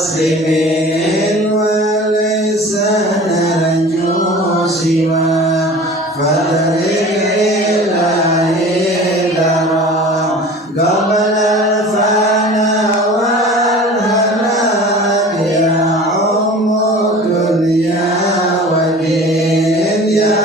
muslimin walaysa narju siwa fadri ilahi dara qabla al-fana wal halak ya umur dunya wa din ya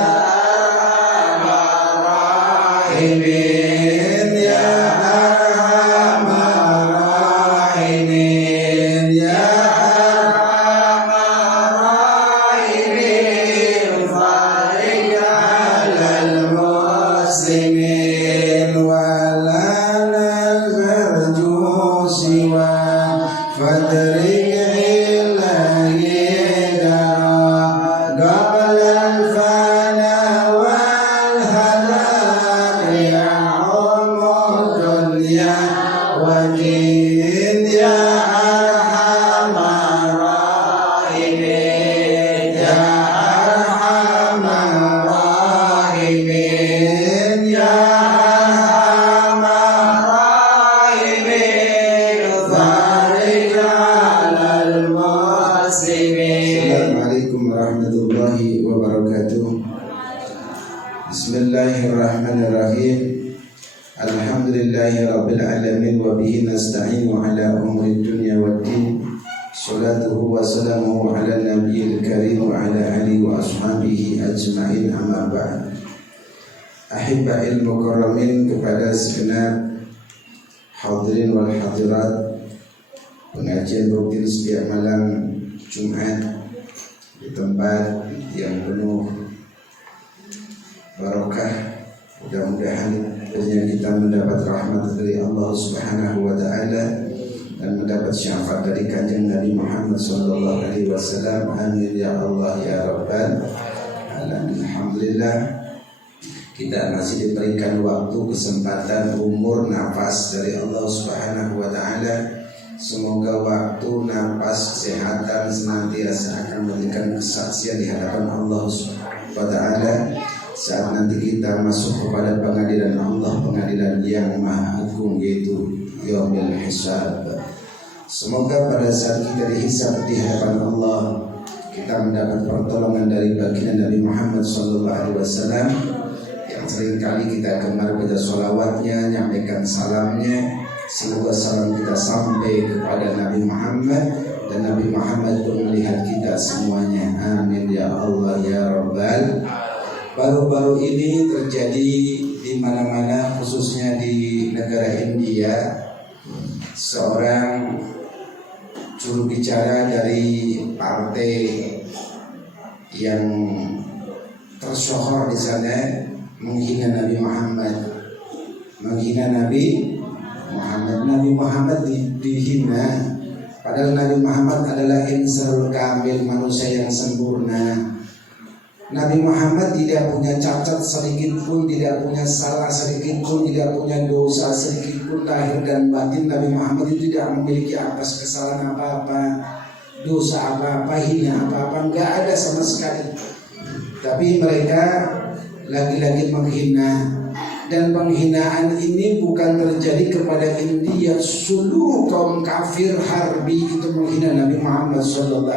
rahimin ya Bismillahirrahmanirrahim. Alhamdulillahirabbil alamin wa bihi nasta'inu ala umuri dunya waddin. Salatuhu wa salamuhu ala nabiyil karim wa ala alihi wa ashabihi ajma'in, amma ba'd. Ahibba'il mukarramin, kepada segenap hadirin wal hadirat pengajian rutin setiap malam Jumat di tempat yang penuh barokah. Mudah-mudahan kita mendapat rahmat dari Allah Subhanahu wa taala dan mendapat syafaat dari kanjeng Nabi Muhammad sallallahu alaihi wasallam. Amin ya Allah ya rabbal alamin. Alhamdulillah, kita masih diberikan waktu, kesempatan, umur, nafas dari Allah Subhanahu wa taala. Semoga waktu, nafas, kesehatan senantiasa akan memberikan kesaksian di hadapan Allah Subhanahu wa taala saat nanti kita masuk kepada pengadilan Allah, pengadilan yang maha agung, yaitu yaumil hisab. Semoga pada saat kita dihisab di hadapan Allah, kita mendapat pertolongan dari baginda Nabi Muhammad SAW yang seringkali kita gemar baca sholawatnya, nyampaikan salamnya. Semoga salam kita sampai kepada Nabi Muhammad dan Nabi Muhammad pun melihat kita semuanya. Amin ya Allah ya rabbal. Baru-baru ini terjadi di mana-mana, khususnya di negara India, seorang juru bicara dari partai yang tersohor di sana menghina Nabi Muhammad, Nabi Muhammad dihina, padahal Nabi Muhammad adalah insarul kamil, manusia yang sempurna. Nabi Muhammad tidak punya cacat sedikit pun, tidak punya salah sedikit pun, tidak punya dosa sedikit pun lahir dan batin. Nabi Muhammad itu tidak memiliki atas kesalahan apa-apa, dosa apa-apa, hina apa-apa, enggak ada sama sekali. Tapi mereka lagi-lagi menghina, dan penghinaan ini bukan terjadi kepada India. Seluruh kaum kafir harbi itu menghina Nabi Muhammad SAW.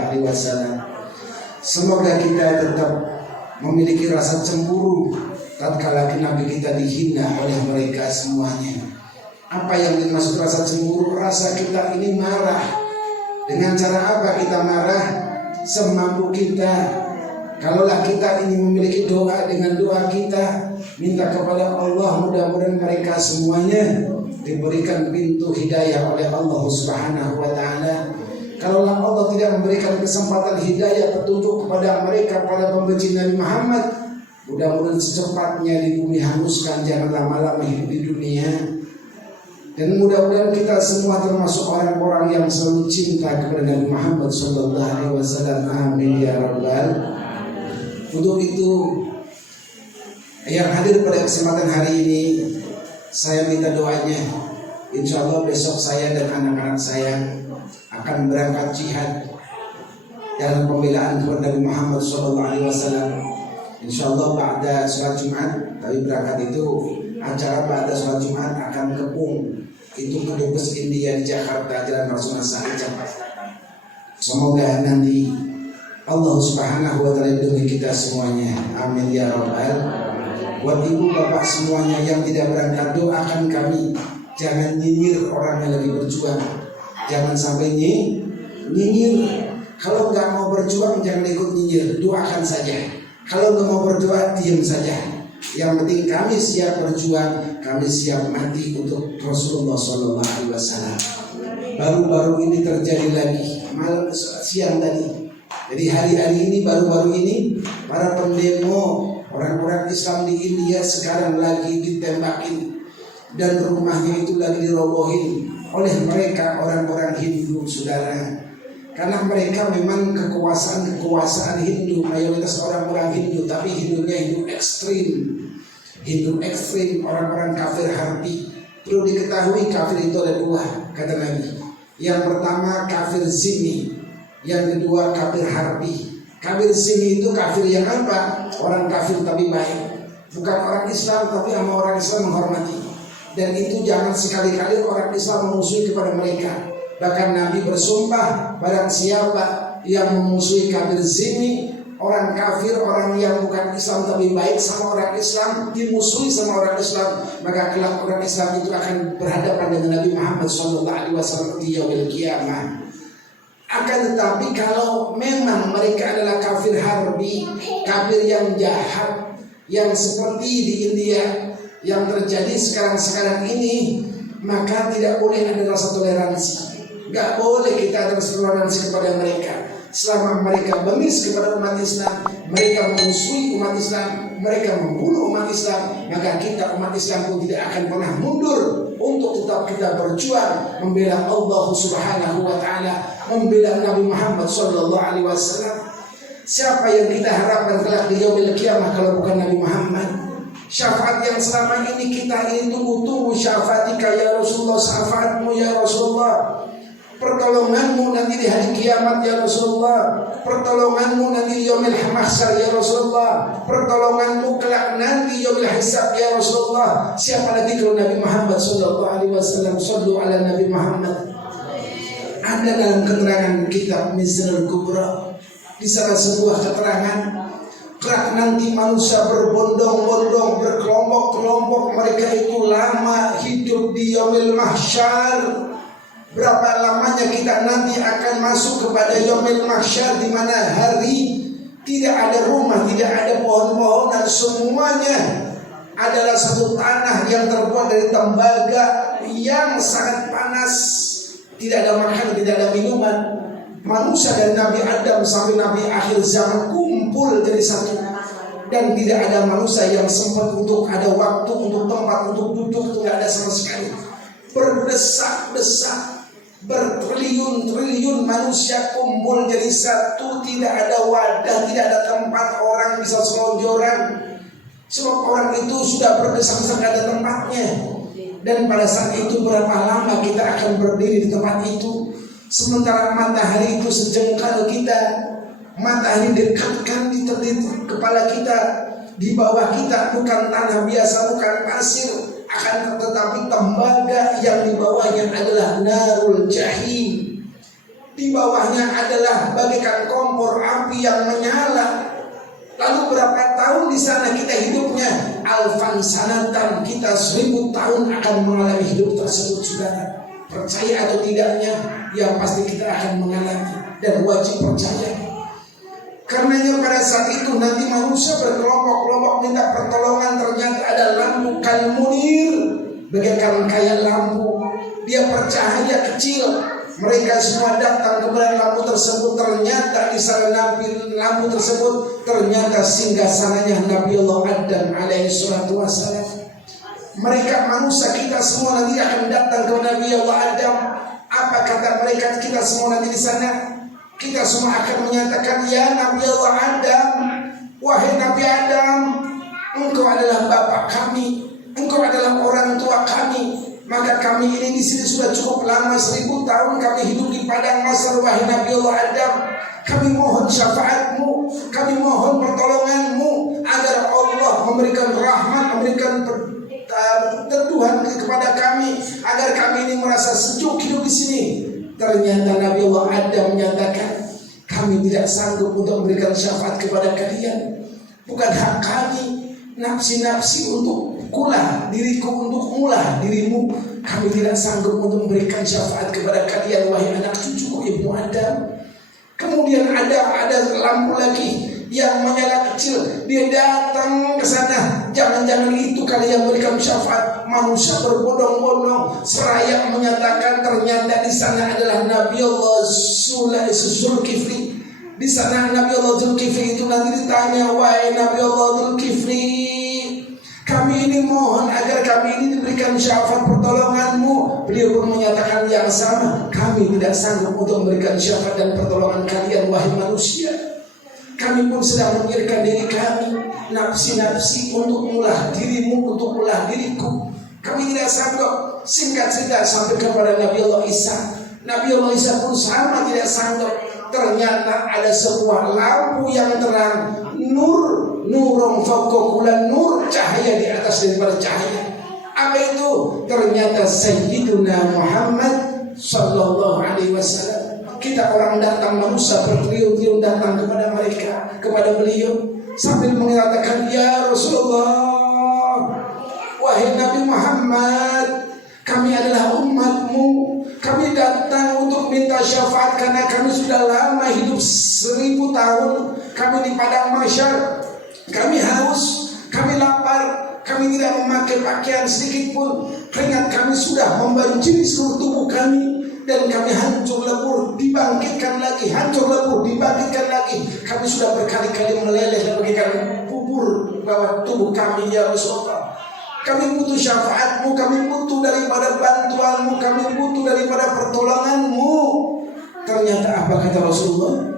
Semoga kita tetap memiliki rasa cemburu tatkala Nabi kita dihina oleh mereka semuanya. Apa yang dimaksud rasa cemburu? Rasa kita ini marah. Dengan cara apa kita marah? Semampu kita. Kalaulah kita ini memiliki doa, dengan doa kita minta kepada Allah, mudah-mudahan mereka semuanya diberikan pintu hidayah oleh Allah Subhanahu wa taala. Kalau Allah tidak memberikan kesempatan hidayah petunjuk kepada mereka, pada pembenci Nabi Muhammad, mudah-mudahan secepatnya di bumi hanguskan, jangan lama-lama hidup di dunia. Dan mudah-mudahan kita semua termasuk orang-orang yang selalu cinta kepada Nabi Muhammad SAW. Amin ya rabbal. Untuk itu, yang hadir pada kesempatan hari ini, saya minta doanya. Insya Allah besok saya dan anak-anak saya akan berangkat jihad dalam pembelaan kepada Nabi Muhammad SAW. Insya Allah pada sholat Jumat, tapi berangkat itu acara pada sholat Jumat akan kepung itu ke Dubes India di Jakarta, Jalan Rasuna Said, Jakarta. Semoga nanti Allah Subhanahu wa taala lindungi kita semuanya. Amin ya rabbal. Buat ibu bapak semuanya yang tidak berangkat, doakan kami. Jangan nyinyir orang yang lagi berjuang. Jangan sampai nyinyir. Kalau nggak mau berjuang jangan ikut nyinyir, doakan saja. Kalau nggak mau berjuang diam saja. Yang penting kami siap berjuang, kami siap mati untuk Rasulullah SAW. Baru-baru ini terjadi lagi malam siang tadi. Jadi hari-hari ini baru-baru ini para pendemo orang-orang Islam di India sekarang lagi ditembakin dan rumahnya itu lagi dirobohin oleh mereka orang-orang Hindu, saudara. Karena mereka memang kekuasaan Hindu, mayoritas orang-orang Hindu, tapi Hindunya Hindu ekstrim, orang-orang kafir harbi. Perlu diketahui kafir itu ada dua, kata Nabi. Yang pertama kafir zimmi, yang kedua kafir harbi. Kafir zimmi itu kafir yang apa? Orang kafir tapi baik, bukan orang Islam tapi sama orang Islam menghormati. Dan itu jangan sekali-kali orang Islam memusuhi kepada mereka. Bahkan Nabi bersumpah, barang siapa yang memusuhi kafir zimmi, orang kafir, orang yang bukan Islam tapi baik sama orang Islam, dimusuhi sama orang Islam, maka kelak orang Islam itu akan berhadapan dengan Nabi Muhammad SAW di yaumil qiyamah. Akan tetapi kalau memang mereka adalah kafir harbi, kafir yang jahat, yang seperti di India yang terjadi sekarang ini, maka tidak boleh ada rasa toleransi. Gak boleh kita ada toleransi kepada mereka. Selama mereka bengis kepada umat Islam, mereka memusuhi umat Islam, mereka membunuh umat Islam, maka kita umat Islam pun tidak akan pernah mundur untuk tetap kita berjuang membela Allah Subhanahu wa taala, membela Nabi Muhammad sallallahu alaihi wasallam. Siapa yang kita harapkan kelak di yaumil qiyamah kalau bukan Nabi Muhammad? Syafaat yang selama ini kita ini tunggu-tunggu, syafaatika ya Rasulullah, syafaatmu ya Rasulullah. Pertolonganmu nanti di hari kiamat ya Rasulullah. Pertolonganmu nanti di yaumil mahsyar ya Rasulullah. Pertolonganmu kelak nanti yaumil hisab ya Rasulullah. Siapa lagi kalau Nabi Muhammad sallallahu alaihi wasallam? Shallu ala Nabi Muhammad. Ada dalam keterangan kitab Mizanul Kubra, di salah sebuah keterangan, kelak nanti manusia berbondong-bondong, berkelompok-kelompok, mereka itu lama hidup di yaumil mahsyar. Berapa lamanya kita nanti akan masuk kepada yaumil mahsyar, di mana hari tidak ada rumah, tidak ada pohon-pohonan, semuanya adalah satu tanah yang terbuat dari tembaga yang sangat panas. Tidak ada makanan, tidak ada minuman. Manusia dan Nabi Adam sampai Nabi akhir zaman kumpul jadi satu. Dan tidak ada manusia yang sempat untuk ada waktu, untuk tempat, untuk duduk, itu tidak ada sama sekali. Berdesak-desak, bertriliun-triliun manusia kumpul jadi satu, tidak ada wadah, tidak ada tempat orang bisa selonjoran. Sebab orang itu sudah berdesak-desak, ada tempatnya. Dan pada saat itu berapa lama kita akan berdiri di tempat itu, sementara matahari itu sejengkal kita, matahari dekatkan di kepala kita, di bawah kita bukan tanah biasa, bukan pasir, akan tetapi tembaga yang di bawahnya adalah narul jahim. Di bawahnya adalah bagaikan kompor api yang menyala. Lalu berapa tahun di sana kita hidupnya? Alfan sanatan, kita 1000 tahun akan mengalami hidup tersebut, saudara. Percaya atau tidaknya, yang pasti kita akan mengalami dan wajib percaya. Karenanya pada saat itu nanti manusia berkelompok-kelompok minta pertolongan, ternyata ada lampu kalmunir, bagaikan kayak lampu, dia bercahaya kecil. Mereka semua datang kepada lampu tersebut, ternyata di sana lampu tersebut ternyata singgasananya Nabi Allah Adam alaihi salatu wassalam. Mereka manusia kita semua nanti akan datang kepada Nabi Allah Adam. Apa kata mereka kita semua nanti di sana? Kita semua akan menyatakan, ya Nabi Allah Adam, wahai Nabi Adam, engkau adalah bapak kami, engkau adalah orang tua kami. Maka kami ini di sini sudah cukup lama, 1000 tahun kami hidup di padang mahsyar, wahai Nabi Allah Adam. Kami mohon syafaatmu, kami mohon pertolonganmu agar Allah memberikan rahmat, memberikan teduhan kepada kami, agar kami ini merasa sejuk hidup di sini. Ternyata Nabi Allah Adam menyatakan, kami tidak sanggup untuk memberikan syafaat kepada kalian. Bukan hak kami, nafsi-nafsi untuk kulah, diriku untuk mulah dirimu. Kami tidak sanggup untuk memberikan syafaat kepada kalian, wahai anak cucuku Ibnu Adam. Kemudian ada lampu lagi yang menyala kecil, dia datang ke sana. Jangan-jangan itu kalian berikan syafaat. Manusia berbondong-bondong seraya menyatakan ternyata di sana adalah Nabi Allah Zulkifli. Di sana Nabi Allah Zulkifli itu nanti ditanya, wahai Nabi Allah Zulkifli, kami ini mohon agar kami ini diberikan syafaat pertolonganmu. Beliau pun menyatakan yang sama, kami tidak sanggup untuk memberikan syafaat dan pertolongan kalian, wahai manusia. Kami pun sedang memikirkan diri kami, nafsi-nafsi untuk mulah dirimu, untuk mulah diriku. Kami tidak sanggup. Singkat cerita sampai kepada Nabi Allah Isa. Nabi Allah Isa pun sama tidak sanggup. Ternyata ada sebuah lampu yang terang, nurung fauqa nur, cahaya di atas daripada cahaya. Apa itu? Ternyata Sayyiduna Muhammad sallallahu alaihi wasallam. Kita orang datang, manusia bertriun-triun datang kepada mereka, kepada beliau sambil mengatakan, ya Rasulullah, wahai Nabi Muhammad, kami adalah umatmu. Kami datang untuk minta syafaat karena kami sudah lama hidup 1000 tahun. Kami di padang mahsyar, kami haus, kami lapar, kami tidak memakai pakaian sedikit pun. Keringat kami sudah membanjiri seluruh tubuh kami. Dan kami hancur lebur, dibangkitkan lagi, hancur lebur, dibangkitkan lagi. Kami sudah berkali-kali meleleh dan bagaikan bubur bawah tubuh kami, ya Rasulullah. Kami butuh syafaatmu, kami butuh daripada bantuanmu, kami butuh daripada pertolonganmu. Ternyata apa kata Rasulullah?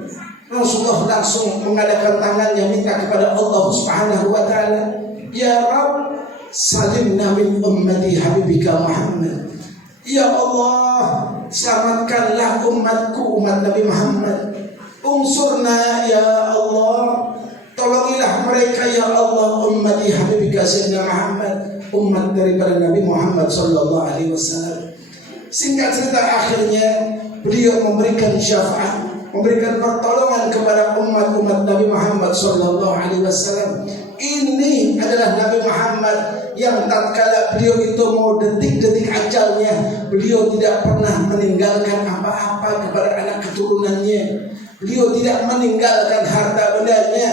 Rasulullah langsung mengadakan tangannya minta kepada Allah Subhanahu wa ta'ala, ya Rabb, salimna min ummati habibika Muhammad. Ya Allah, selamatkanlah umatku, umat Nabi Muhammad. Unsurna ya Allah, tolongilah mereka ya Allah, ummati habibika Sayyidina Muhammad, umat daripada Nabi Muhammad sallallahu alaihi wasallam. Singkat cerita, akhirnya beliau memberikan syafaat, memberikan pertolongan kepada umat-umat Nabi Muhammad sallallahu alaihi wasallam. Ini adalah Nabi Muhammad yang tatkala beliau itu mau detik-detik ajalnya, beliau tidak pernah meninggalkan apa-apa kepada anak keturunannya. Beliau tidak meninggalkan harta bendanya.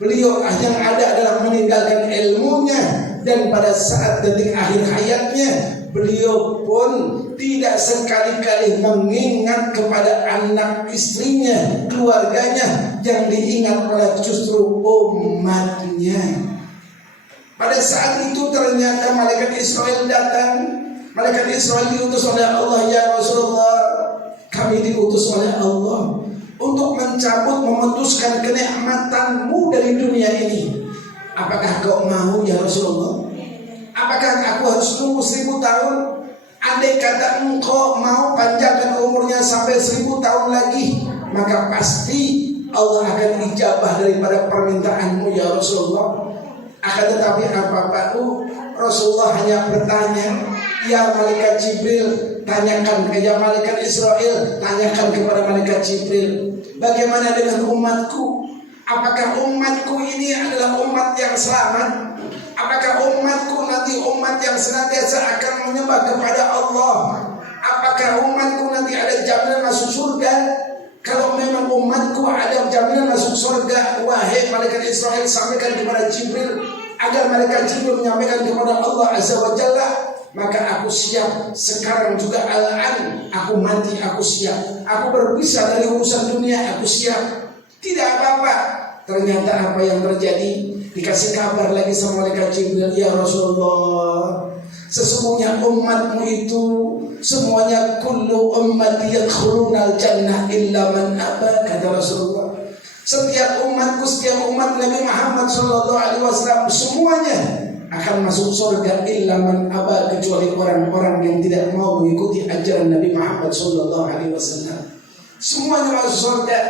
Beliau yang ada adalah meninggalkan ilmunya. Dan pada saat detik akhir hayatnya, beliau pun tidak sekali-kali mengingat kepada anak istrinya, keluarganya. Yang diingat malah justru umatnya. Pada saat itu ternyata malaikat Israel datang. Malaikat Israel diutus oleh Allah, ya Rasulullah, kami diutus oleh Allah untuk mencabut, memutuskan kenikmatanmu dari dunia ini. Apakah kau mau ya Rasulullah? Apakah aku harus tunggu 1000 tahun? Andai kata engkau mau panjangkan umurnya sampai 1000 tahun lagi, maka pasti Allah akan ijabah daripada permintaanmu ya Rasulullah. Akan tetapi apa-apa Rasulullah hanya bertanya, ya malaikat Jibril, tanyakan kepada malaikat Israel, tanyakan kepada malaikat Jibril, bagaimana dengan umatku? Apakah umatku ini adalah umat yang selamat? Apakah umatku nanti umat yang senantiasa akan menyembah kepada Allah? Apakah umatku nanti ada jaminan masuk surga? Kalau memang umatku ada jaminan masuk surga, wahai malaikat Israel, sampaikan kepada Jibril agar malaikat Jibril menyampaikan kepada Allah Azza wa Jalla, maka aku siap. Sekarang juga al-an, aku mati, aku siap. Aku berpisah dari urusan dunia, aku siap. Tidak apa-apa. Ternyata apa yang terjadi? Dikasih kabar lagi sama malaikat Jibril, ya Rasulullah, sesungguhnya umatmu itu semuanya kullu ummati yadkhulunal jannah illa man aba, kata Rasulullah. Setiap umatku, setiap umat Nabi Muhammad sallallahu alaihi wasallam semuanya akan masuk surga illa man aba, kecuali orang-orang yang tidak mau mengikuti ajaran Nabi Muhammad sallallahu alaihi wasallam. Semuanya masuk surga.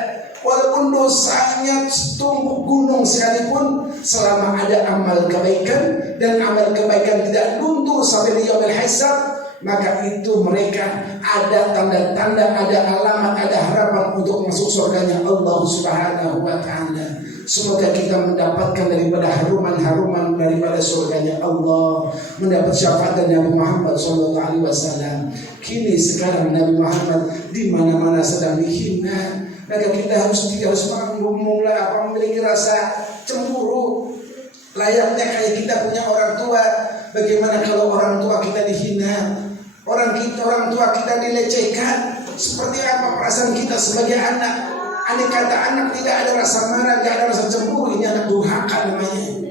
Walaupun dosanya setumpuk gunung sekalipun, selama ada amal kebaikan dan amal kebaikan tidak luntur sampai di yaumil hisab, maka itu mereka ada tanda-tanda, ada alamat, ada harapan untuk masuk surganya Allah Subhanahu wa ta'ala. Semoga kita mendapatkan daripada haruman-haruman daripada surganya Allah, mendapat syafaat dari Nabi Muhammad SAW. Kini sekarang Nabi Muhammad di mana-mana sedang dihina, maka kita harus memiliki rasa cemburu. Layaknya kayak kita punya orang tua. Bagaimana kalau orang tua kita dihina, orang tua kita dilecehkan? Seperti apa perasaan kita sebagai anak? Andai kata anak tidak ada rasa marah, tidak ada rasa cemburu, ini anak durhaka namanya.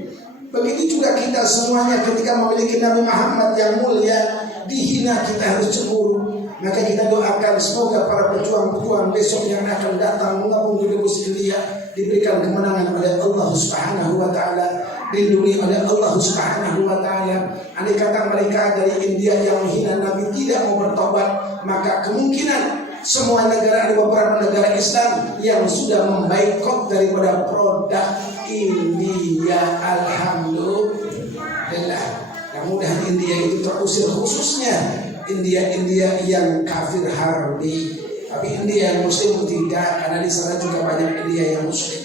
Begitu juga kita semuanya ketika memiliki Nabi Muhammad yang mulia, dihina kita harus cemburu. Maka kita doakan semoga para pejuang-pejuang besok yang akan datang mengabung di Lubus India diberikan kemenangan oleh Allah Subhanahu wa ta'ala, dilindungi oleh Allah Subhanahu wa ta'ala. Andai kata mereka dari India yang menghina Nabi tidak mau bertobat, maka kemungkinan semua negara, ada beberapa negara Islam yang sudah memboikot daripada produk India. Alhamdulillah. Mudah-mudahan India itu terusir, khususnya India yang kafir harbi. Tapi India yang Muslim tidak, karena di sana juga banyak India yang Muslim.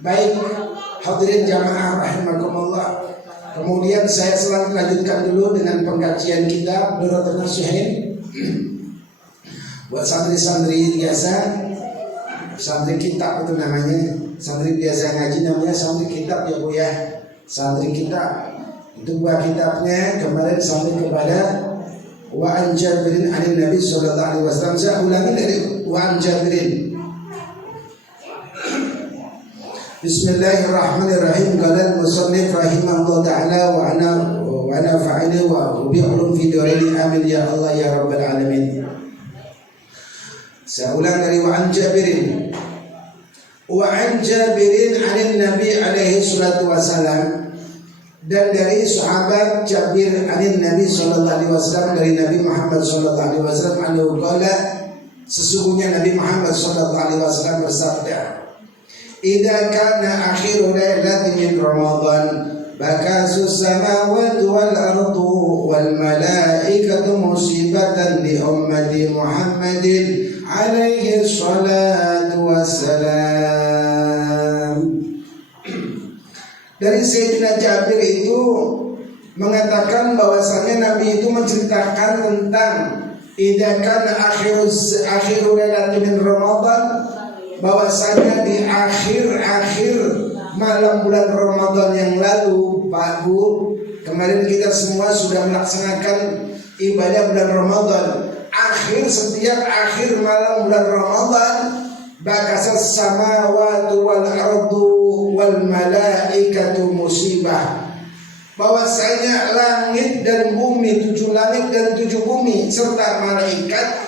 Baik, hadirin jamaah rahimakumullah. Kemudian saya lanjutkan dulu dengan pengkajian kitab Nurul Nasuhin. Buat santri-santri biasa, santri kitab itu namanya, santri biasa ngaji namanya santri kitab ya Bu ya. Santri kitab itu buah kitabnya kemarin sampai kepada wa an Jabirin anin Nabi sallallahu alaihi wasallam. Saya ulangi dari wa an Jabirin. Bismillahirrahmanirrahim. Qala al-musannif rahimahullah ta'ala wa ana fa'ili wa bi'ulum fi dawri amin ya Allah ya rabbal alamin. Saya ulang dari wa'an Jabirin. Wa'an Jabirin anin Nabi alaihi salatu wassalam, dan dari sahabat Jabir anin Nabi sallallahu alaihi wasallam, dari Nabi Muhammad sallallahu alaihi wasallam, anhu qala, sesungguhnya Nabi Muhammad sallallahu alaihi wasallam bersabda, idza kana akhiru lailatin min Ramadan bakasus samawati wal ardu wal malaikatu musibatan li ummati Muhammadin alaihi salatu wassalam. Dari Sayyidina Jabir itu mengatakan bahwasanya Nabi itu menceritakan tentang idza kana akhiru lailatin min Ramadan, bahwasanya di akhir malam bulan Ramadan yang lalu, Pak Bu, kemarin kita semua sudah melaksanakan ibadah bulan Ramadan. Setiap akhir malam bulan Ramadan, bakasas samawati wal ardu wal malaikatu musibah, bahwasanya langit dan bumi, 7 langit dan 7 bumi serta malaikat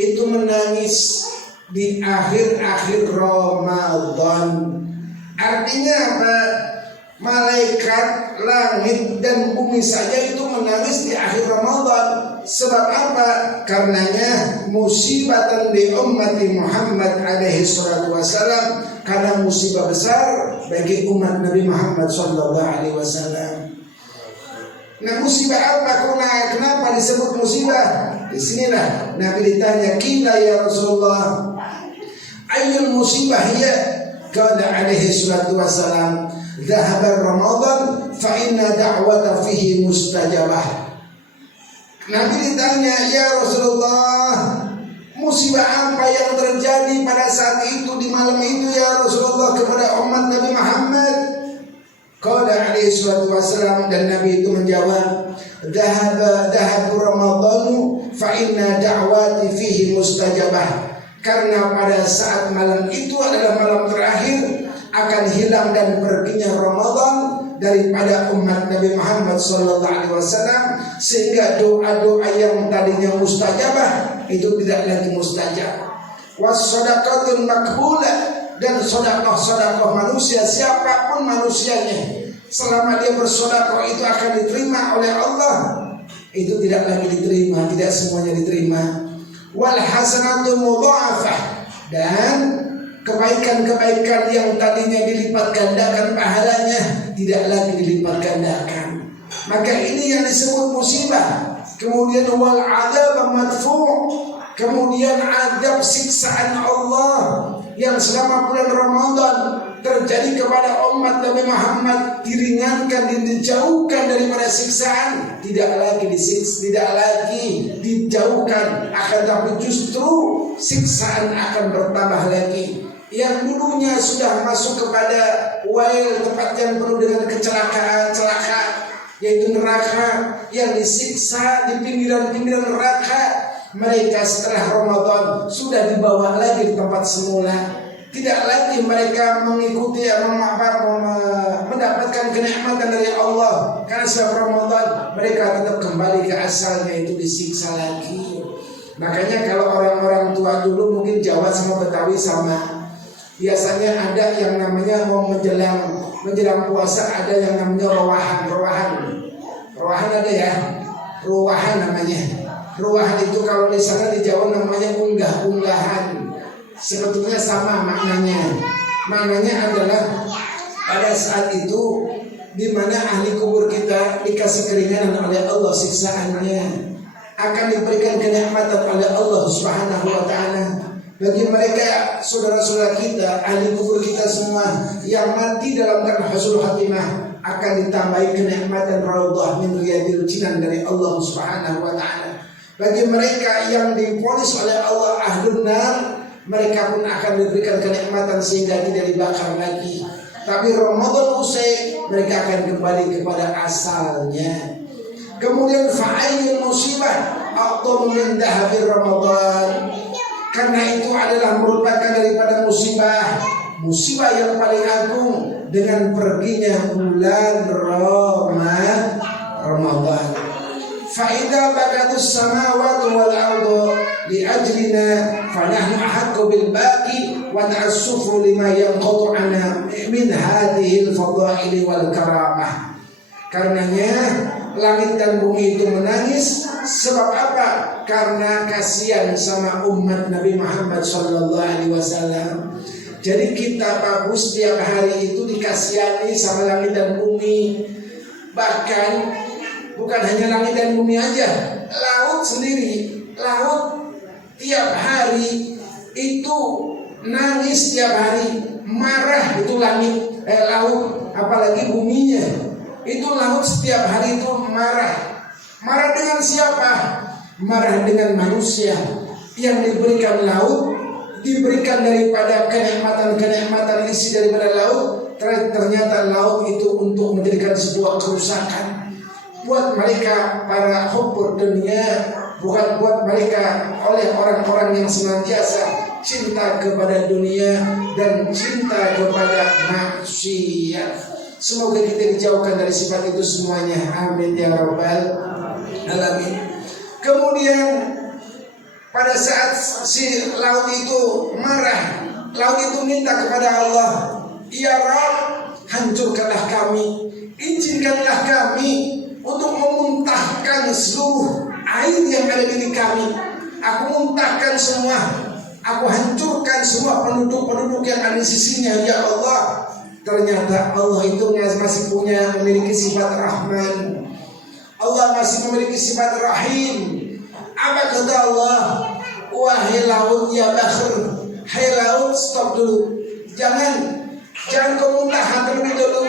itu menangis di akhir-akhir Ramadan. Artinya apa? Malaikat, langit dan bumi saja itu menangis di akhir Ramadan. Sebab apa? Karenanya musibatan di ummati Muhammad alaihi salatu wasallam, karena musibah besar bagi umat Nabi Muhammad sallallahu alaihi wasallam. Nah, musibah apa? Kenapa disebut musibah? Disinilah Nabi ditanya, "Qila ya Rasulullah, ayyul musibah hiya?" Qala alaihi salatu wasallam, "Dhahaba Ramadan fa inna da'wata fihi mustajabah." Nabi ditanya, "Ya Rasulullah, musibah apa yang terjadi pada saat itu, di malam itu ya Rasulullah kepada umat Nabi Muhammad?" Qala alaihi salatu wasallam, dan Nabi itu menjawab, "Dhahabu Ramadanu fa inna da'wati fihi mustajabah." Karena pada saat malam itu adalah malam terakhir, akan hilang dan perginya Ramadan daripada umat Nabi Muhammad SAW, sehingga doa-doa yang tadinya mustajabah itu tidak lagi mustajab. Was-shadaqatul makbulah, dan sedekah manusia, siapapun manusianya, selama dia bersedekah itu akan diterima oleh Allah, itu tidak lagi diterima, tidak semuanya diterima. Wal hasanatu mudha'afah, dan kebaikan-kebaikan yang tadinya dilipat gandakan pahalanya tidak lagi dilipat gandakan. Maka ini yang disebut musibah. kemudian wal adzab madfu', kemudian adab siksaan Allah yang selama bulan Ramadan terjadi kepada umat Nabi Muhammad diringankan dan dijauhkan daripada siksaan, tidak lagi disiksa, tidak lagi dijauhkan, akan tapi justru siksaan akan bertambah lagi. Yang dulunya sudah masuk kepada wail, tempat yang penuh dengan kecelakaan, celaka, yaitu neraka, yang disiksa di pinggiran-pinggiran neraka, mereka setelah Ramadan sudah dibawa lagi di tempat semula. Tidak lagi mereka mengikuti mendapatkan kenikmatan dari Allah, karena setelah Ramadan mereka tetap kembali ke asalnya, itu disiksa lagi. Makanya kalau orang-orang tua dulu mungkin Jawa sama Betawi sama, biasanya ada yang namanya mau menjelang puasa, ada yang namanya rowahan ada ya, rowahan namanya. Rowahan itu kalau di sana di Jawa namanya unggah-unggahan. Sebetulnya sama maknanya. Maknanya adalah pada saat itu di mana ahli kubur kita dikasih keringanan oleh Allah, siksaannya akan diberikan kenikmatan oleh Allah Subhanahu wa taala. Bagi mereka saudara-saudara kita, ahli kubur kita semua yang mati dalam keadaan husnul khatimah, akan ditambahi kenikmatan raudhah min riyadil jinan dari Allah Subhanahu wa taala. Bagi mereka yang divonis oleh Allah ahlun nar, mereka pun akan diberikan kenikmatan sehingga tidak dibakar lagi. Tapi Ramadan usai, mereka akan kembali kepada asalnya. Kemudian fa'ayyul musibah aqdam min dahabi Ramadan, karena itu adalah merupakan daripada musibah yang paling agung dengan perginya bulan Ramadan. Fa'idha bakatus samawati wal ardu li ajlina fanahnu ahaqqu bil baqi wa ta'assufu lima yanqatu anna min hadhihi al fadaili wal karamah. Karenanya langit dan bumi itu menangis. Sebab apa? Karena kasihan sama umat Nabi Muhammad sallallahu alaihi wasallam. Jadi kita bagus setiap hari itu dikasihani sama langit dan bumi. Bahkan bukan hanya langit dan bumi aja, laut sendiri, laut tiap hari itu nangis, tiap hari marah, itu laut, apalagi buminya. Itu laut setiap hari itu marah. Marah dengan siapa? Marah dengan manusia yang diberikan laut, diberikan daripada kenikmatan isi daripada laut. Ternyata laut itu untuk menjadikan sebuah kerusakan buat mereka para hubbur dunia, bukan buat mereka oleh orang-orang yang senantiasa cinta kepada dunia dan cinta kepada maksiat. Semoga kita dijauhkan dari sifat itu semuanya. Amin ya rabbal alamin. Kemudian pada saat si laut itu marah, laut itu minta kepada Allah, ya Rabb, hancurkanlah kami, izinkanlah kami untuk memuntahkan seluruh air yang ada di kami. Aku muntahkan semua, aku hancurkan semua penduduk-penduduk yang ada di sisinya, ya Allah. Ternyata Allah itu masih memiliki sifat Rahman. Allah masih memiliki sifat Rahim. Apa kata Allah? Wahai laut ya bahr, hai laut, stop dulu. Jangan kau muntahkan terlebih dulu.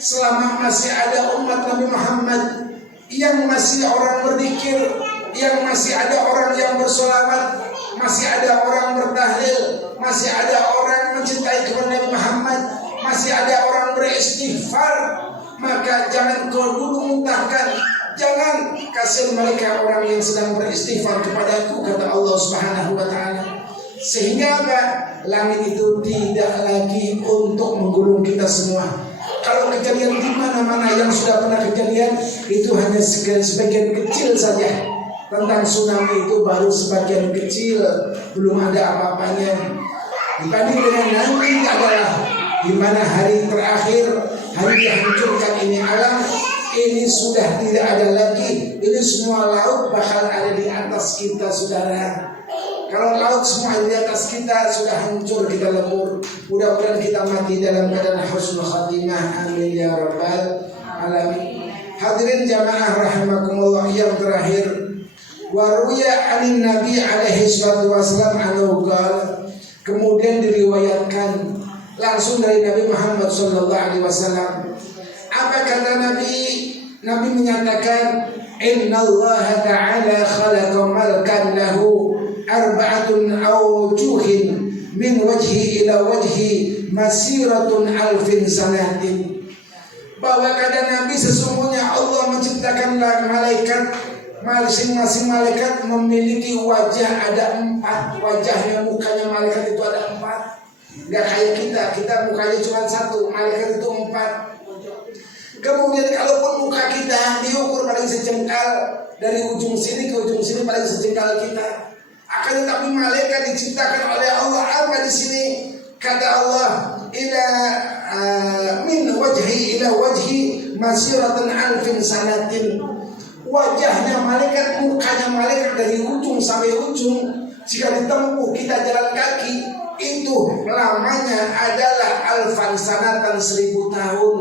Selama masih ada umat Nabi Muhammad yang masih orang berzikir, yang masih ada orang yang bersolawat, masih ada orang bertahlil, masih ada orang mencintai kepada Nabi Muhammad, masih ada orang beristighfar, maka jangan kau dulu muntahkan. Jangan kasih mereka orang yang sedang beristighfar kepadaku, kata Allah Subhanahu wa taala. Sehingga apa? Langit itu tidak lagi untuk menggulung kita semua. Kalau kejadian di mana-mana yang sudah pernah kejadian, itu hanya sebagian kecil saja. Tentang tsunami itu baru sebagian kecil, belum ada apa-apanya. Dibanding dengan nanti adalah di mana hari terakhir, hari dihancurkan ini alam, ini sudah tidak ada lagi. Ini semua laut bakal ada di atas kita, saudara. Kalau laut semua di atas kita sudah hancur, kita lebur. Mudah-mudahan kita mati dalam keadaan husnul khatimah. Amin ya rabbal alamin. Hadirin jamaah rahimakumullah, yang terakhir Waruya anin Nabi alaihi salatu wasallam anhu qala, kemudian diriwayatkan langsung dari Nabi Muhammad sallallahu alaihi wasallam. Apa kata Nabi? Nabi menyatakan, innallaha ta'ala khalaqa malkan lahu arba'atun awjuhin min wajhi ila wajhi masiratun alfin sanatin. Bahwa kata Nabi, sesungguhnya Allah menciptakan malaikat, masing-masing malaikat memiliki wajah, ada 4 wajahnya, mukanya malaikat itu ada 4. Gak kayak kita mukanya cuma 1, malaikat itu 4. Kemudian kalaupun muka kita diukur paling sejengkal, dari ujung sini ke ujung sini paling sejengkal kita. Akan tetapi malaikat diciptakan oleh Allah apa di sini? Kata Allah, ila min wajhi ila wajhi masiratan alfin sanatin. Wajahnya malaikat, mukanya malaikat dari ujung sampai ujung, jika ditempuh kita jalan kaki, itu lamanya adalah alfan sanatan, 1000 tahun.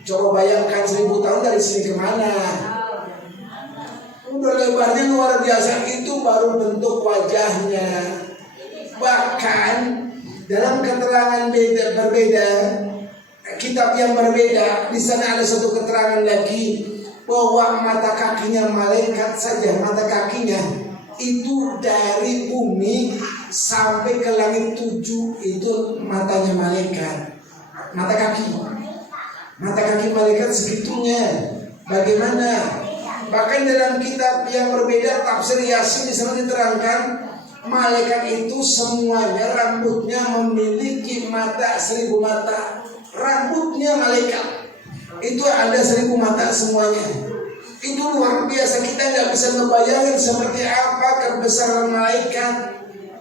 Coba bayangkan 1000 tahun dari sini kemana? Udah lebarnya luar biasa, itu baru bentuk wajahnya. Bahkan dalam keterangan berbeda, kitab yang berbeda, di sana ada satu keterangan lagi bahwa mata kakinya malaikat saja, mata kakinya itu dari bumi sampai ke langit 7, itu matanya malaikat. Mata kaki malaikat segitunya. Bagaimana? Bahkan dalam kitab yang berbeda, tafsir Yasin, di sana diterangkan malaikat itu semuanya rambutnya memiliki mata, 1000 mata. Rambutnya malaikat itu ada 1000 mata semuanya. Itu luar biasa, kita nggak bisa membayangkan seperti apa kebesaran malaikat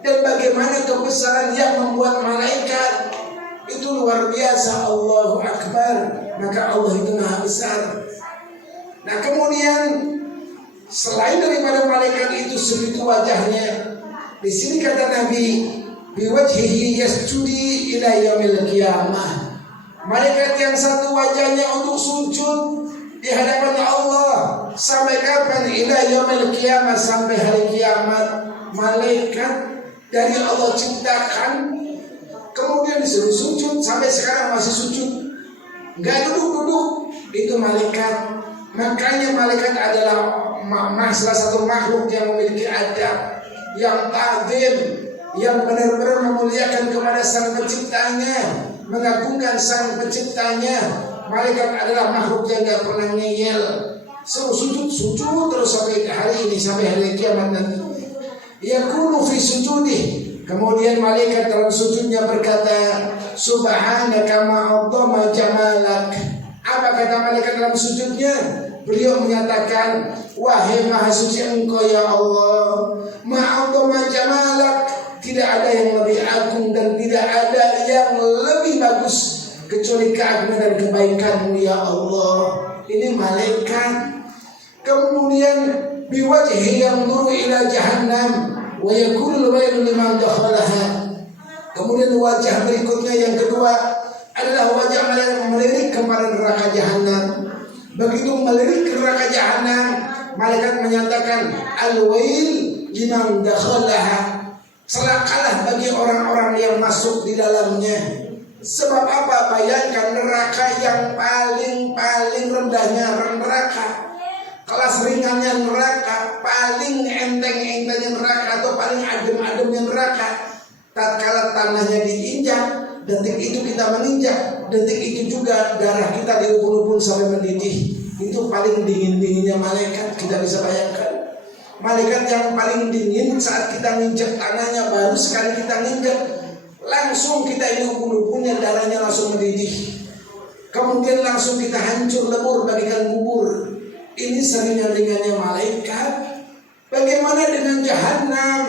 dan bagaimana kebesaran yang membuat malaikat. Itu luar biasa. Allahu Akbar. Maka Allah itu maha besar. Nah kemudian selain daripada malaikat itu segitu wajahnya, di sini kata Nabi, biwajhihi yasjudi ila yaumil qiyamah. Malaikat yang satu wajahnya untuk sujud di hadapan Allah sampai kapan? Ila yaumil qiyamah, sampai hari kiamat. Malaikat dari Allah ciptakan, kemudian disuruh sujud, sampai sekarang masih sujud, nggak duduk-duduk. Itu malaikat. Makanya malaikat adalah salah satu makhluk yang memiliki adab, yang ta'zim, yang benar-benar memuliakan kepada sang penciptanya, mengagungkan sang penciptanya. Malaikat adalah makhluk yang gak pernah ngeyel, suruh sujud terus sampai hari ini, sampai hari kiamat nanti. Yakunu fi sujudih. Kemudian malaikat dalam sujudnya berkata, subhanaka ma'adhama jamalak. Apa kata malaikat dalam sujudnya? Beliau menyatakan, wahai maha suci engkau ya Allah, ma'adhama jamalak, tidak ada yang lebih agung dan tidak ada yang lebih bagus kecuali keagungan dan kebaikanmu ya Allah. Ini malaikat. Kemudian biwajhi yang nuru ila jahannam wa yakul wailun liman dakhalaha. Kemudian wajah berikutnya yang kedua adalah wajah yang melirik kepada neraka jahanam. Begitu melirik ke neraka jahanam, malaikat menyatakan al-wail liman dakhalaha. Celakalah bagi orang-orang yang masuk di dalamnya. Sebab apa? Bayangkan neraka yang paling rendahnya neraka, kelas ringannya neraka, paling enteng-entengnya neraka, atau paling adem-ademnya neraka. Tatkala tanahnya diinjak, detik itu kita menginjak, detik itu juga darah kita diubun-ubun sampai mendidih. Itu paling dingin-dinginnya malaikat, kita bisa bayangkan. Malaikat yang paling dingin saat kita nginjak tanahnya, baru sekali kita nginjak, langsung kita ini ubun-ubunnya, darahnya langsung mendidih. Kemudian langsung kita hancur lebur bagikan bubur. Ini seringan-ringannya malaikat. Bagaimana dengan jahanam?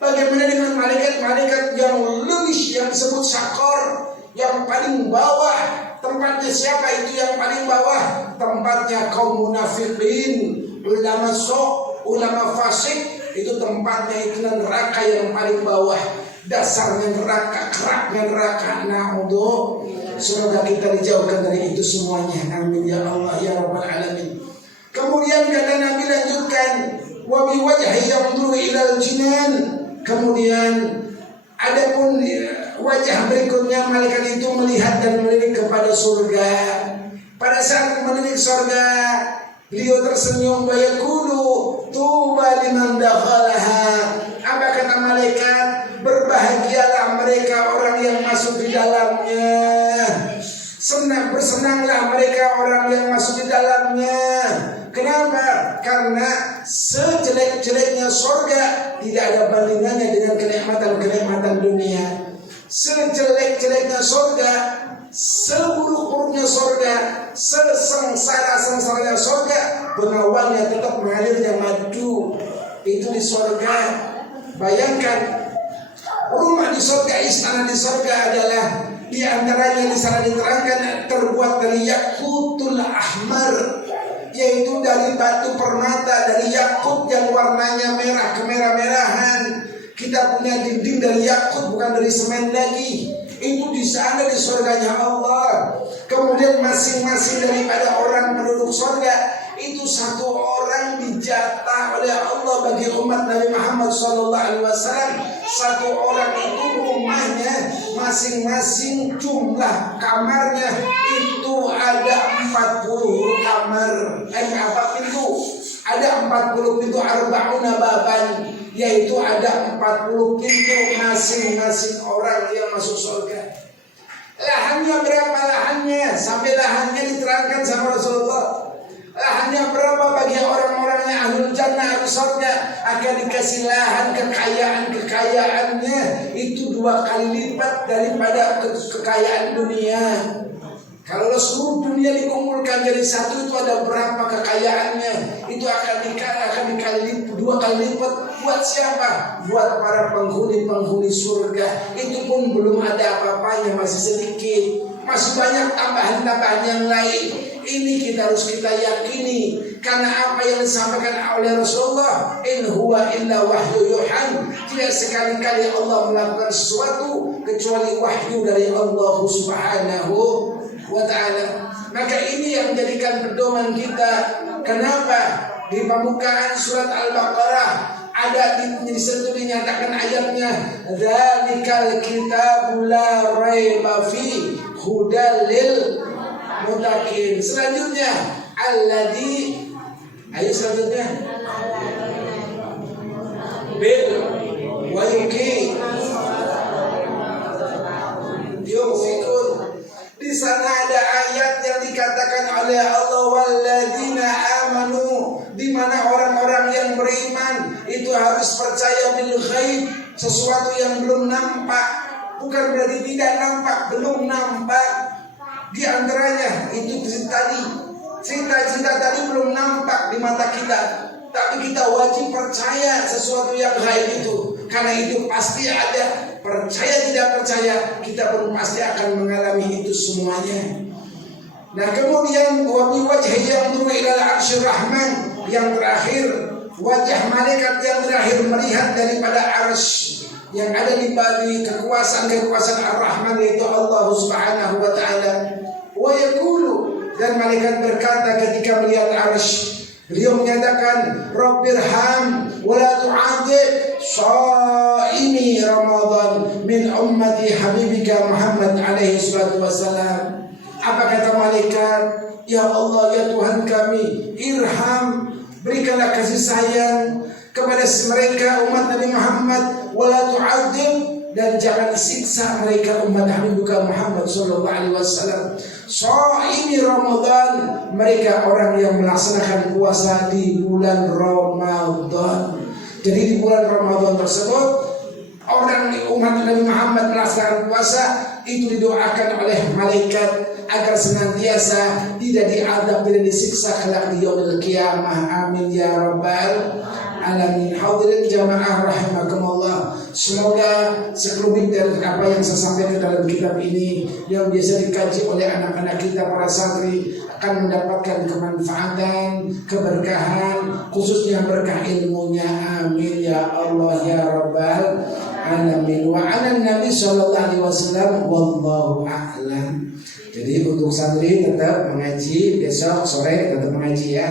Bagaimana dengan malaikat-malaikat yang lebih, yang disebut sakor, yang paling bawah? Tempatnya siapa itu yang paling bawah? Tempatnya kaum munafikin, ulama sok, ulama fasik. Itu tempatnya, itu neraka yang paling bawah. Dasarnya neraka, keraknya neraka. Na'udhu. Semoga kita dijauhkan dari itu semuanya. Amin ya Allah ya Rabbal Alamin. Kemudian kata Nabi lanjutkan, wa bi wajhi yanzuru ilal jinan. Kemudian adapun wajah berikutnya, malaikat itu melihat dan melirik kepada surga. Pada saat melirik surga, beliau tersenyum, wa yaqulu tuba liman dakhalaha. Apa kata malaikat? Berbahagialah mereka orang yang masuk di dalamnya. Bersenanglah mereka orang yang masuk di dalamnya. Kenapa? Karena sejelek-jeleknya surga tidak ada bandingannya dengan kenikmatan-kenikmatan dunia. Sejelek-jeleknya surga, seburuk-buruknya surga, sesengsara-sengsaranya surga, pengawalnya tetap mengalirnya madu. Itu di surga. Bayangkan, rumah di surga, istana di surga adalah di antaranya di sana diterangkan terbuat dari yakutul ahmar, yaitu dari batu permata, dari yakut yang warnanya merah kemerah-merahan. Kita punya dinding dari yakut, bukan dari semen lagi. Itu di sana di surganya Allah. Kemudian masing-masing daripada orang penduduk surga itu satu orang dijatah oleh Allah bagi umat Nabi Muhammad SAW. Satu orang itu rumahnya masing-masing jumlah kamarnya itu ada 40 kamar. Apa pintu? Ada 40 pintu, arba'una baban, yaitu ada 40 pintu masing-masing orang yang masuk surga. Lahannya berapa lahannya? Sampai lahannya diterangkan sama Rasulullah. Lahannya berapa bagi orang-orang yang ahlul jannah, ahlul surga, akan dikasih lahan kekayaan-kekayaannya itu 2 kali lipat daripada kekayaan dunia. Kalau seluruh dunia dikumpulkan jadi satu, itu ada berapa kekayaannya? Itu akan dikali 2 kali lipat. Buat siapa? Buat para penghuni surga. Itu pun belum ada apa-apanya, masih sedikit. Masih banyak tambahan-tambahan yang lain. Ini harus kita yakini, karena apa yang disampaikan oleh Rasulullah, in huwa illa wahyu yuhan. Tidak sekali-kali Allah melakukan sesuatu kecuali wahyu dari Allah Subhanahu wa ta'ala. Maka ini yang menjadikan pedoman kita. Kenapa di pembukaan surat Al-Baqarah ada di situ dinyatakan ayatnya, dzalikal kitabul la raiba fi hudal lil muttaqin. Selanjutnya alladzi, ayo selanjutnya bil wa yuqi yufikun. Di sana ada ayat yang dikatakan oleh Allah, walladzina amanu, di mana orang-orang yang beriman itu harus percaya bil ghaib, sesuatu yang belum nampak. Bukan berarti tidak nampak, belum nampak. Di antaranya itu cerita tadi belum nampak di mata kita, tapi kita wajib percaya sesuatu yang gaib itu, karena itu pasti ada. Percaya tidak percaya, kita pun pasti akan mengalami itu semuanya. Nah, kemudian wabi wajhi yanzuru ilal arsyir rahman, yang terakhir wajah malaikat yang terakhir melihat daripada arsy yang ada di bawah kekuasaan Ar-Rahman, yaitu Allah Subhanahu wa ta'ala. Wa yaqulu, dan malaikat berkata ketika melihat arsy, beliau menyatakan, Rabbirham wa la tu'adzib shaimi Ramadan min ummati habibika Muhammad alaihi salatu wassalam. Apa kata malaikat? Ya Allah, ya Tuhan kami, irham, berikanlah kasih sayang kepada mereka umat Nabi Muhammad, wala tu'adzib, dan jangan siksa mereka umat Habibika Muhammad sallallahu alaihi wasallam. Shaimi Ramadan, mereka orang yang melaksanakan puasa di bulan Ramadan. Jadi di bulan Ramadan tersebut, orang umat Nabi Muhammad melaksanakan puasa, itu didoakan oleh malaikat agar senantiasa tidak diadab, tidak disiksa kelak di yaumil qiyamah. Amin ya rabbal alamin. Hadirin jamaah rahimakumullah, semoga sekelumit dari apa yang saya sampaikan dalam kitab ini yang biasa dikaji oleh anak-anak kita para santri akan mendapatkan kemanfaatan, keberkahan, khususnya berkah ilmunya. Amin ya Allah ya rabbal alamin. Wa 'alan nabi sallallahu alaihi wasallam wallahu a'lam. Jadi untuk santri tetap mengaji, besok sore tetap mengaji ya.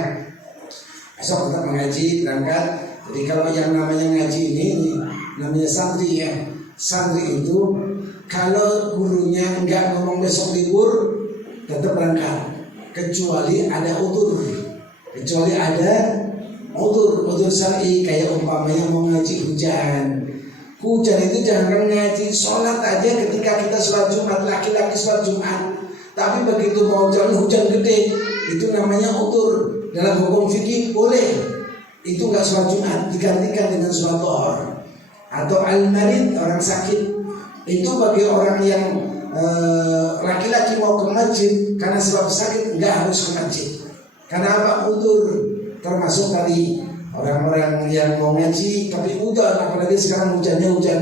Besok tetap mengaji, berangkat Jadi kalau yang namanya ngaji ini namanya santri ya. Santri itu kalau gurunya enggak ngomong besok libur tetap berangkat, kecuali ada udzur. Kecuali ada udzur syar'i, kayak umpamanya mau ngaji hujan. Hujan itu jangan ngaji, sholat aja ketika kita sholat Jumat, laki-laki sholat Jumat. Tapi begitu mau hujan gede, itu namanya udzur. Dalam hukum fikih boleh. Itu enggak sholat Jumat, digantikan dengan sholat zuhur. Atau al-marid, orang sakit. Itu bagi orang yang laki-laki mau ke masjid karena sebab sakit, enggak harus ke masjid. Karena apa? Udzur. Termasuk tadi orang-orang yang mau ngaji tapi udah, apalagi sekarang hujannya hujan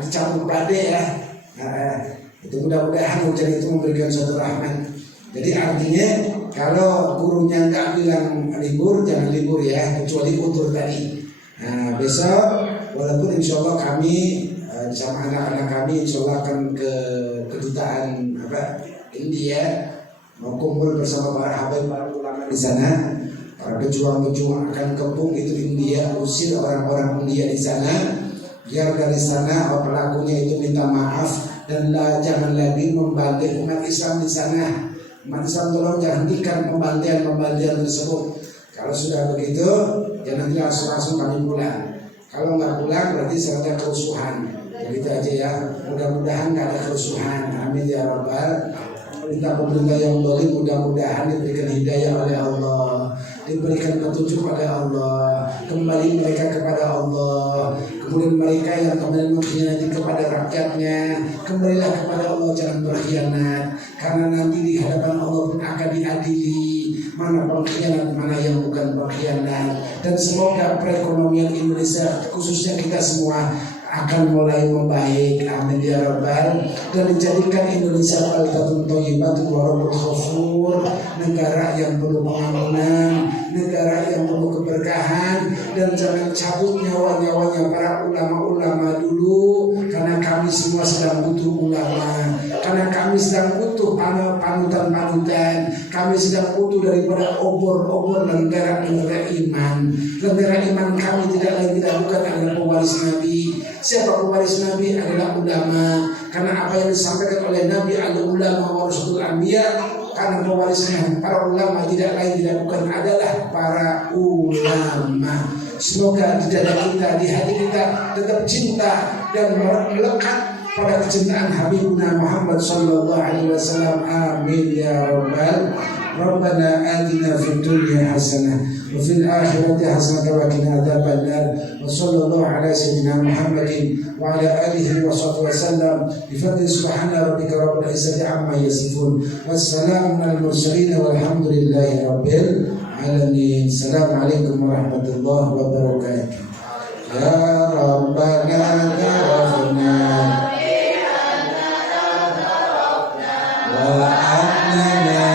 dicampur badai ya. Itu mudah-mudahan hujan itu memberikan suatu rahmat. Jadi artinya kalau gurunya nggak bilang libur, jangan libur ya, kecuali udzur tadi. Nah besok walaupun insya Allah kami sama anak-anak kami insya Allah akan ke kedutaan India, mau kumpul bersama para habaib, para ulama di sana. Para pejuang-pejuang akan kembung itu di India, usir orang-orang India di sana, biar dari sana pelakunya itu minta maaf dan jangan lagi membantai umat Islam di sana. Umat Islam tolong jangan hentikan pembantaian tersebut. Kalau sudah begitu, ya nanti langsung kami pulang. Kalau nggak pulang berarti ada kerusuhan. Begitu aja ya. Mudah-mudahan nggak ada kerusuhan. Amin ya rabbal. Pemerintah yang zalim mudah-mudahan diberikan hidayah oleh Allah, diberikan petunjuk oleh Allah, kembali mereka kepada Allah. Kemudian mereka yang kemudian mengkhianati kepada rakyatnya, kembalilah kepada Allah, jangan berkhianat. Karena nanti di hadapan Allah pun akan diadili mana pengkhianat, mana yang bukan pengkhianat. Dan semoga perekonomian Indonesia, khususnya kita semua, akan mulai membaik, amin ya rabbal, dan dijadikan Indonesia baldatun thayyibatun wa rabbul ghafur, negara yang penuh pengampunan, negara yang penuh keberkahan. Dan jangan cabut nyawa-nyawanya para ulama-ulama dulu, karena kami semua sedang butuh ulama, karena kami sedang butuh panutan-panutan, kami sedang butuh daripada obor-obor lentera iman. Lentera iman kami tidak lain tidak bukan adalah pewaris Nabi. Siapa pewaris Nabi? Adalah ulama. Karena apa yang disampaikan oleh Nabi, al-ulama warasatul anbiya. Karena pewarisnya para ulama tidak lain tidak bukan adalah para ulama. Semoga di dada kita, di hati kita tetap cinta dan melekat pada kecintaan Habibuna Muhammad sallallahu alaihi wasallam. Amin ya rabbal. Rabbana atina fid dunya hasanah wa fil akhirati hasanah wa qina adzabannar. Wa sallallahu ala sayyidina Muhammadin wa ala alihi wa sahbihi wasallam. Bi fadli subhana rabbika rabbil izzati amma yasifun. Wassalamu alal mursalin walhamdulillahi rabbil alamin. Assalamualaikum warahmatullahi wabarakatuh. Ya Rabbana ghafirna wa annana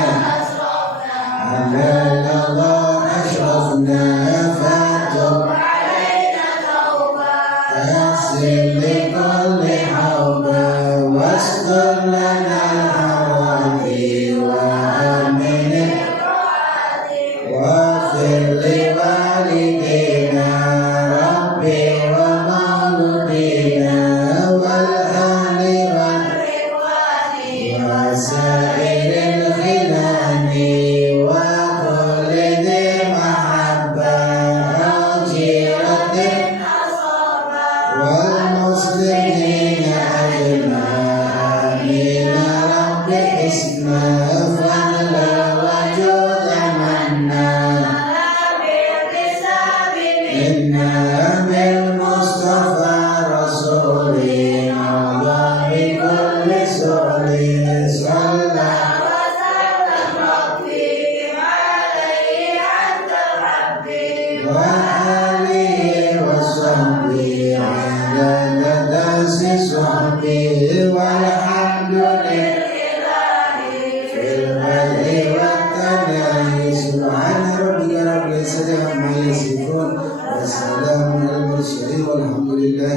Wassalamu alaikum warahmatullahi wabarakatuh.